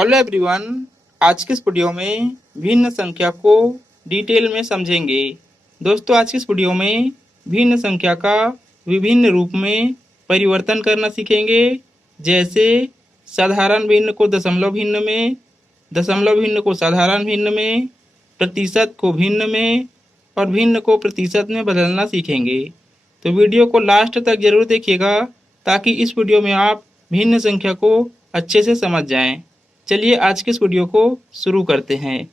Hello everyone. आज के इस वीडियो में भिन्न संख्या को डिटेल में समझेंगे। दोस्तों, आज की इस वीडियो में भिन्न संख्या का विभिन्न रूप में परिवर्तन करना सीखेंगे। जैसे साधारण भिन्न को दशमलव भिन्न में, दशमलव भिन्न को साधारण भिन्न में, प्रतिशत को भिन्न में और भिन्न को प्रतिशत में बदलना सीखेंगे। तो वीडियो को लास्ट तक जरूर देखिएगा ताकि इस वीडियो में आप भिन्न संख्या को अच्छे से समझ जाएं। चलिए आज के इस वीडियो को शुरू करते हैं।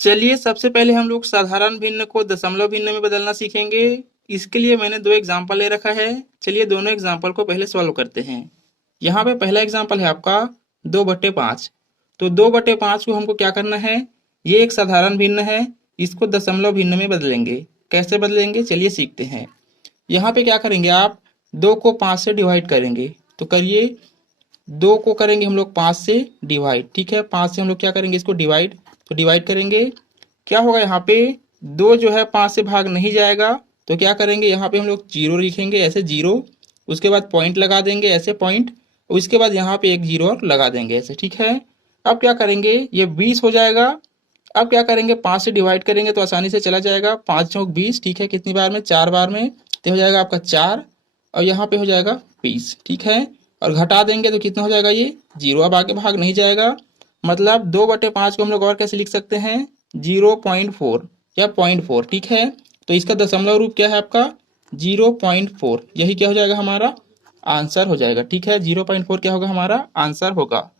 चलिए सबसे पहले हम लोग साधारण भिन्न को दशमलव भिन्न में बदलना सीखेंगे। इसके लिए मैंने दो एग्जाम्पल ले रखा है। चलिए दोनों एग्जाम्पल को पहले सॉल्व करते हैं। यहाँ पे पहला एग्जाम्पल है आपका 2/5। तो 2/5 को हमको क्या करना है, ये एक साधारण भिन्न है, इसको दशमलव भिन्न में बदलेंगे। कैसे बदलेंगे चलिए सीखते हैं। यहाँ पे क्या करेंगे, आप 2 को 5 से डिवाइड करेंगे। तो करिए, 2 को करेंगे हम लोग 5 से डिवाइड। ठीक है, 5 से हम लोग क्या करेंगे, इसको डिवाइड। तो डिवाइड करेंगे, क्या होगा यहाँ पे 2 जो है 5 से भाग नहीं जाएगा। तो क्या करेंगे, यहाँ पे हम लोग 0 लिखेंगे, ऐसे 0। उसके बाद पॉइंट लगा देंगे, ऐसे पॉइंट। उसके बाद यहाँ पे एक 0 और लगा देंगे, ऐसे। ठीक है, अब क्या करेंगे, ये 20 हो जाएगा। अब क्या करेंगे, 5 से डिवाइड करेंगे तो आसानी से चला जाएगा। 5 चौक 20। ठीक है, कितनी बार में, 4 बार में। तो हो जाएगा आपका 4 और यहाँ पे हो जाएगा 20। ठीक है, और घटा देंगे तो कितना हो जाएगा, ये 0। अब आगे भाग नहीं जाएगा। मतलब 2/5 को हम लोग और कैसे लिख सकते हैं, 0.4 या 0.4। ठीक है, तो इसका दशमलव रूप क्या है आपका, 0.4। यही क्या हो जाएगा, हमारा आंसर हो जाएगा। ठीक है, 0.4 क्या होगा, हमारा आंसर होगा।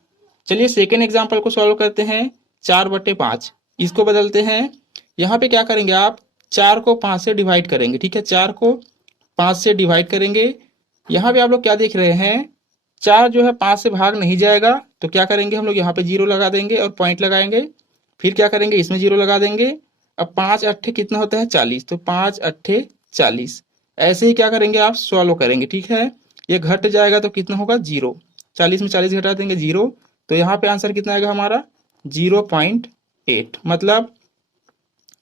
चलिए सेकेंड एग्जाम्पल को सॉल्व करते हैं। 4/5 इसको बदलते हैं। यहाँ पे क्या करेंगे, आप 4 को 5 से डिवाइड करेंगे। ठीक है, 4 को 5 से डिवाइड करेंगे। यहाँ पे आप लोग क्या देख रहे हैं, 4 जो है 5 से भाग नहीं जाएगा। तो क्या करेंगे, हम लोग यहाँ पे 0 लगा देंगे और पॉइंट लगाएंगे। फिर क्या करेंगे, इसमें 0 लगा देंगे। अब 5 अट्ठे कितना होता है, 40। तो 5 अट्ठे 40। ऐसे ही क्या करेंगे, आप सॉल्व करेंगे। ठीक है, ये घट जाएगा तो कितना होगा, 0। 40 में 40 घटा देंगे, 0। तो यहाँ पे आंसर कितना आएगा हमारा, 0.8। मतलब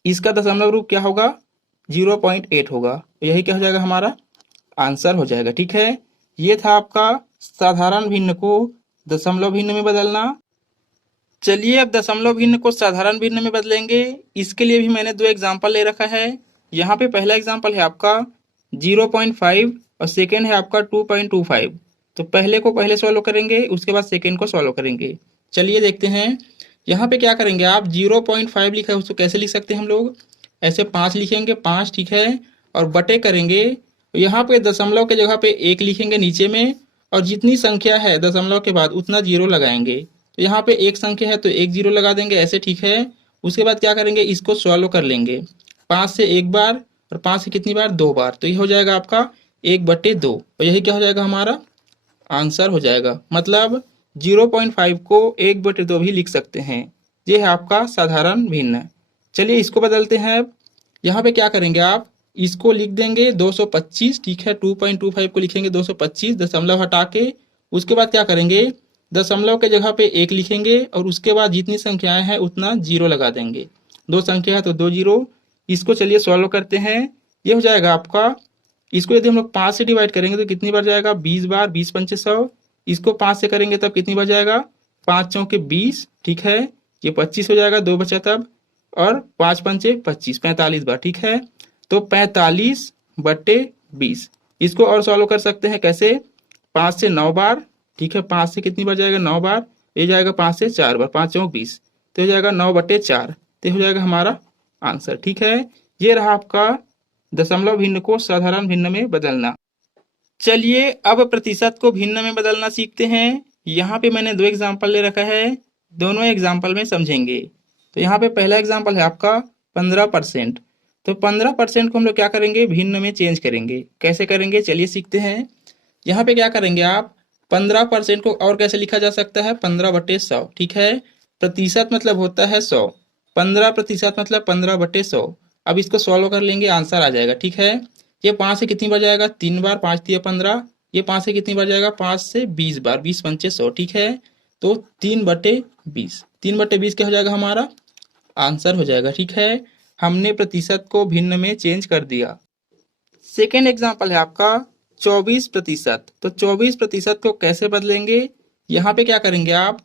इसका दशमलव रूप क्या होगा, 0.8 होगा। तो यही क्या हो जाएगा, हमारा आंसर हो जाएगा। ठीक है, ये था आपका साधारण भिन्न को दशमलव भिन्न में बदलना। चलिए अब दशमलव भिन्न को साधारण भिन्न में बदलेंगे। इसके लिए भी मैंने दो एग्जाम्पल ले रखा है। यहाँ पे पहला एग्जाम्पल है आपका 0.5 और सेकेंड है आपका 2.25। तो पहले को पहले सॉल्व करेंगे, उसके बाद सेकेंड को सॉल्व करेंगे। चलिए देखते हैं। यहाँ पे क्या करेंगे, आप 0.5 लिखा है उसको कैसे लिख सकते हैं हम लोग, ऐसे 5 लिखेंगे, 5। ठीक है, और बटे करेंगे। यहाँ पे दशमलव के जगह पे 1 लिखेंगे नीचे में, और जितनी संख्या है दशमलव के बाद उतना 0 लगाएंगे। तो यहाँ पे एक संख्या है तो एक 0 लगा देंगे, ऐसे। ठीक है, उसके बाद क्या करेंगे, इसको सॉल्व कर लेंगे। 5 से एक बार और 5 से कितनी बार, 2 बार। तो ये हो जाएगा आपका 1/2। और यही क्या हो जाएगा, हमारा आंसर हो जाएगा। मतलब 0.5 को 1/2 भी लिख सकते हैं। ये है आपका साधारण भिन्न। चलिए इसको बदलते हैं। अब यहाँ पे क्या करेंगे, आप इसको लिख देंगे 225। ठीक है, 2.25 को लिखेंगे 225, दशमलव हटा के। उसके बाद क्या करेंगे, दशमलव के जगह पे 1 लिखेंगे और उसके बाद जितनी संख्याएं हैं उतना 0 लगा देंगे। 2 संख्या है तो 2 0। इसको चलिए सॉल्व करते हैं। ये हो जाएगा आपका, इसको यदि हम लोग 5 से डिवाइड करेंगे तो कितनी बार जाएगा, 20 बार। 20 पंचे 100। इसको 5 से करेंगे तब कितनी बार जाएगा, 5 चौके 20। ठीक है, ये 25 हो जाएगा, 2 बचा तब। और 5 पंचे 25, 45 बार। ठीक है, तो 45/20। इसको और सॉल्व कर सकते हैं कैसे, 5 से 9 बार। ठीक है, 5 से कितनी बार जाएगा, 9 बार। ये जाएगा 5 से 4 बार, 5 चौक 20। तो हो जाएगा 9/4। तो हो जाएगा हमारा आंसर। ठीक है, ये रहा आपका दशमलव भिन्न को साधारण भिन्न में बदलना। चलिए अब प्रतिशत को भिन्न में बदलना सीखते हैं। यहाँ पे मैंने दो एग्जाम्पल ले रखा है, दोनों एग्जाम्पल में समझेंगे। तो यहाँ पे पहला एग्जाम्पल है आपका 15%। तो 15% को हम लोग क्या करेंगे, भिन्न में चेंज करेंगे। कैसे करेंगे चलिए सीखते हैं। यहाँ पे क्या करेंगे, आप 15% को और कैसे लिखा जा सकता है, 15/100। ठीक है, प्रतिशत मतलब होता है 100, 15% मतलब 15/100। अब इसको सॉल्व कर लेंगे, आंसर आ जाएगा। ठीक है, ये 5 से कितनी बार जाएगा, 3 बार। 5 तिया 15। ये 5 से कितनी बार जाएगा, 5 से 20 बार। 20 पंचे 100। ठीक है, तो 3/20। 3/20 क्या हो जाएगा, हमारा आंसर हो जाएगा। ठीक है, हमने प्रतिशत को भिन्न में चेंज कर दिया। सेकेंड एग्जाम्पल है आपका 24%। तो 24% को कैसे बदलेंगे, यहाँ पे क्या करेंगे आप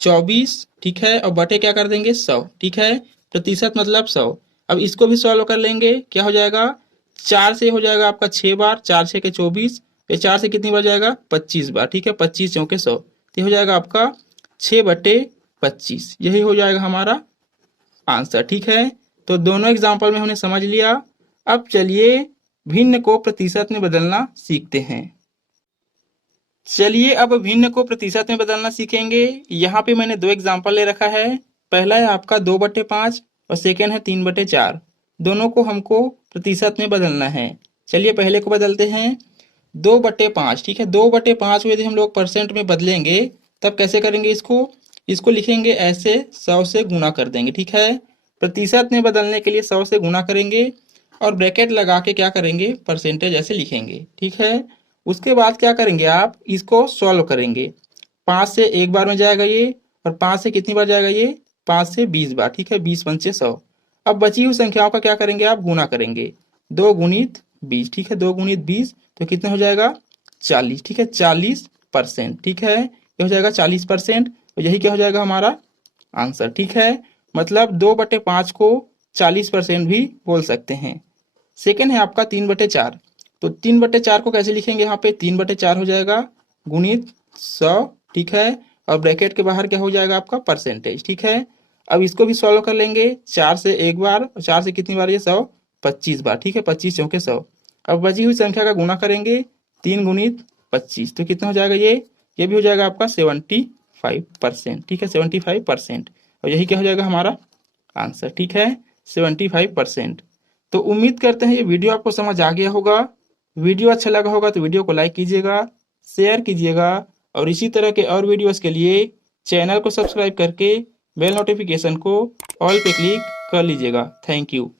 24, ठीक है, और बटे क्या कर देंगे 100, ठीक है, प्रतिशत मतलब 100। अब इसको भी सॉल्व कर लेंगे, क्या हो जाएगा, 4 से हो जाएगा आपका 6 बार, 4 6 के 24, ये 4 से कितनी बार जाएगा 25 बार, ठीक है, 25 चौके 100, तो हो जाएगा आपका 6/25, यही हो जाएगा हमारा आंसर, ठीक है। तो दोनों एग्जाम्पल में हमने समझ लिया। अब चलिए भिन्न को प्रतिशत में बदलना सीखते हैं। चलिए अब भिन्न को प्रतिशत में बदलना सीखेंगे। यहाँ पे मैंने दो एग्जाम्पल ले रखा है। पहला है आपका 2/5 और सेकेंड है 3/4। दोनों को हमको प्रतिशत में बदलना है। चलिए पहले को बदलते हैं। 2/5, ठीक है, 2/5 को यदि हम लोग परसेंट में बदलेंगे तब कैसे करेंगे इसको लिखेंगे ऐसे, 100 से गुणा कर देंगे, ठीक है। प्रतिशत में बदलने के लिए 100 से गुणा करेंगे और ब्रैकेट लगा के क्या करेंगे, परसेंटेज ऐसे लिखेंगे, ठीक है। उसके बाद क्या करेंगे आप, इसको सॉल्व करेंगे। 5 से एक बार में जाएगा ये, और 5 से कितनी बार जाएगा ये, 5 से 20 बार, ठीक है, 20 पंचे 100। अब बची हुई संख्याओं का क्या करेंगे आप, गुणा करेंगे। 2 गुणित 20, ठीक है, 2 गुणित 20 तो कितना हो जाएगा 40, ठीक है, 40%, ठीक है, ये हो जाएगा 40%। और यही क्या हो जाएगा हमारा आंसर, ठीक है। मतलब 2/5 को 40% भी बोल सकते हैं। सेकेंड है आपका 3/4। तो 3/4 को कैसे लिखेंगे, यहाँ पे 3/4 हो जाएगा गुणित 100, ठीक है, और ब्रैकेट के बाहर क्या हो जाएगा आपका परसेंटेज, ठीक है। अब इसको भी सॉल्व कर लेंगे। 4 से एक बार, और 4 से कितनी बार, ये 100, 25 बार, ठीक है, 25 चौके 100। अब बची हुई संख्या का गुणा करेंगे। 3 गुणित 25 तो कितना हो जाएगा ये भी हो जाएगा आपका 75%, ठीक है, 75%। और यही क्या हो जाएगा हमारा आंसर, ठीक है, 75%। तो उम्मीद करते हैं ये वीडियो आपको समझ आ गया होगा। वीडियो अच्छा लगा होगा तो वीडियो को लाइक कीजिएगा, शेयर कीजिएगा, और इसी तरह के और वीडियोस के लिए चैनल को सब्सक्राइब करके बेल नोटिफिकेशन को ऑल पे क्लिक कर लीजिएगा। Thank you.